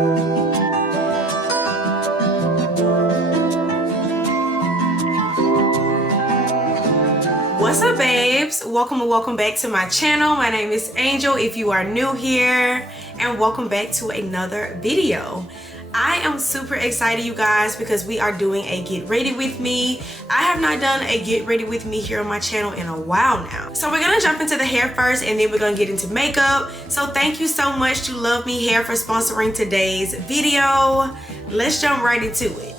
What's up, babes? Welcome and welcome back to my channel. My name is Angel if you are new here, and welcome back to another video. I am super excited, you guys, because we are doing a get ready with me. I have not done a get ready with me here on my channel in a while now. So we're gonna jump into the hair first, and then we're gonna get into makeup. So thank you so much to Love Me Hair for sponsoring today's video. Let's jump right into it.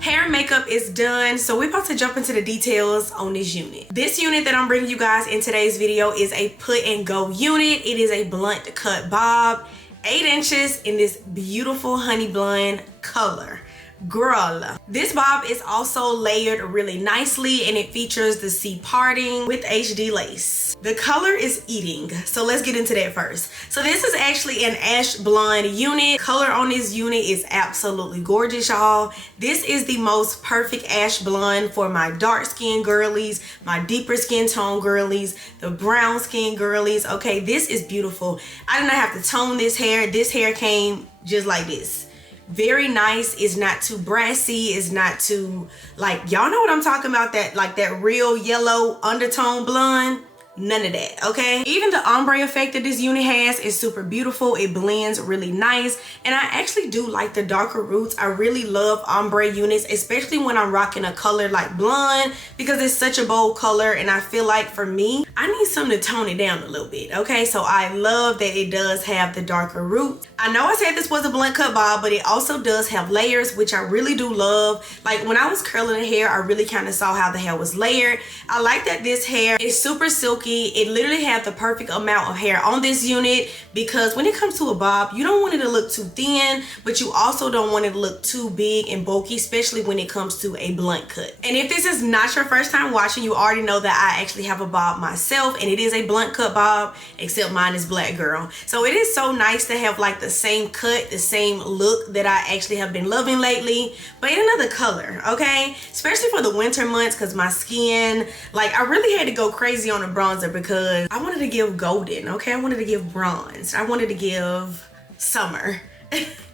Hair and makeup is done, so we're about to jump into the details on this unit. This unit that I'm bringing you guys in today's video is a put and go unit. It is a blunt cut bob, 8 inches in this beautiful honey blonde color. Girl, this bob is also layered really nicely, and it features the C parting with HD lace. The color is eating, so let's get into that first. So this is actually an ash blonde unit. Color on this unit is absolutely gorgeous, y'all. This is the most perfect ash blonde for my dark skin girlies, my deeper skin tone girlies, the brown skin girlies. Okay, this is beautiful. I did not have to tone this hair. This hair came just like this. Very nice. It's not too brassy. It's not too, like, y'all know what I'm talking about, that like that real yellow undertone blonde. None of that, okay? Even the ombre effect that this unit has is super beautiful. It blends really nice. And I actually do like the darker roots. I really love ombre units, especially when I'm rocking a color like blonde, because it's such a bold color. And I feel like for me, I need something to tone it down a little bit, okay? So I love that it does have the darker roots. I know I said this was a blunt cut bob, but it also does have layers, which I really do love. Like when I was curling the hair, I really kind of saw how the hair was layered. I like that this hair is super silky. It literally has the perfect amount of hair on this unit, because when it comes to a bob, you don't want it to look too thin, but you also don't want it to look too big and bulky, especially when it comes to a blunt cut. And if this is not your first time watching, you already know that I actually have a bob myself, and it is a blunt cut bob, except mine is black girl. So it is so nice to have like the same cut, the same look that I actually have been loving lately, but in another color, okay? Especially for the winter months, because my skin, like I really had to go crazy on a bronzer because I wanted to give golden, okay? I wanted to give bronze. I wanted to give summer.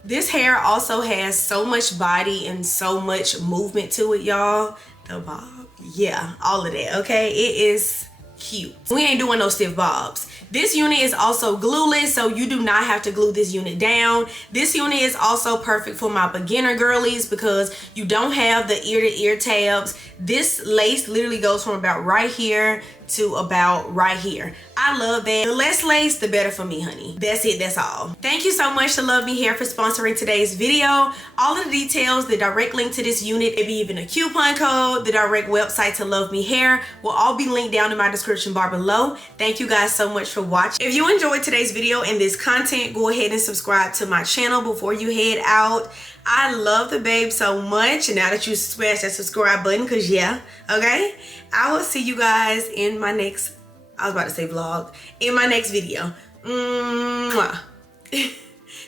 This hair also has so much body and so much movement to it, y'all. The bob, yeah, all of that, okay? It is cute. We ain't doing no stiff bobs. This unit is also glueless, so you do not have to glue this unit down. This unit is also perfect for my beginner girlies because you don't have the ear-to-ear tabs. This lace literally goes from about right here to about right here. I love that. The less lace, the better for me, honey. That's it, that's all. Thank you so much to Love Me Hair for sponsoring today's video. All of the details, the direct link to this unit, maybe even a coupon code, the direct website to Love Me Hair will all be linked down in my description bar below. Thank you guys so much for watching. If you enjoyed today's video and this content, go ahead and subscribe to my channel before you head out. I love the babe so much, and now that you smash that subscribe button, because yeah, okay? I will see you guys in my next, I was about to say vlog, in my next video. Mwah.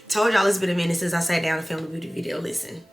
Told y'all it's been a minute since I sat down and filmed a beauty video. Listen.